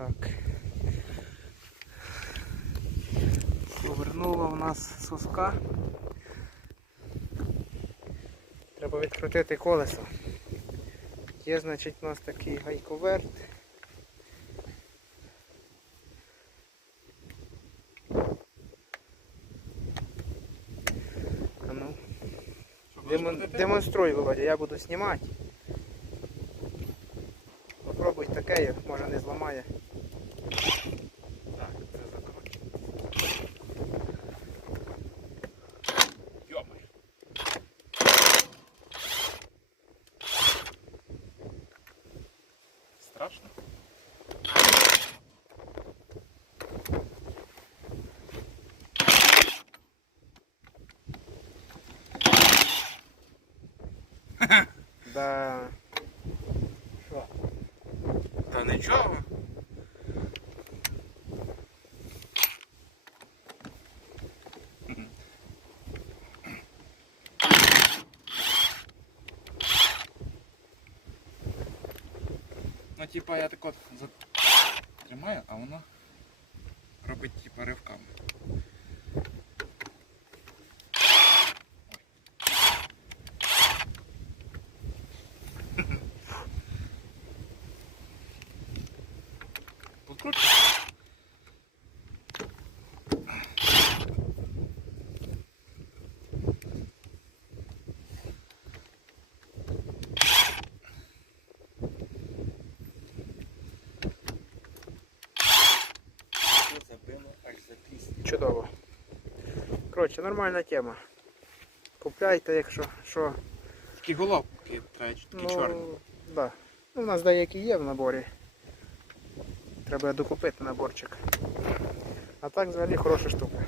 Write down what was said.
Так. Повернула в нас соска. Треба відкрутити колесо. Є, значить, у нас такий гайковерт. Ну, демон, демонструй, Володя, я буду знімати. Попробуй таке, як може не зламає. Страшно? Да. Та нічого. Ну, типа, я так от затримаю, а воно робить типа ривками. Тут Забило Чудово. Коротше, нормальна тема. Купляйте, якщо що. Такі головки треба такі чорні. Да. Ну, у нас деякі є в наборі. Треба докупити наборчик. А так взагалі хороша штука.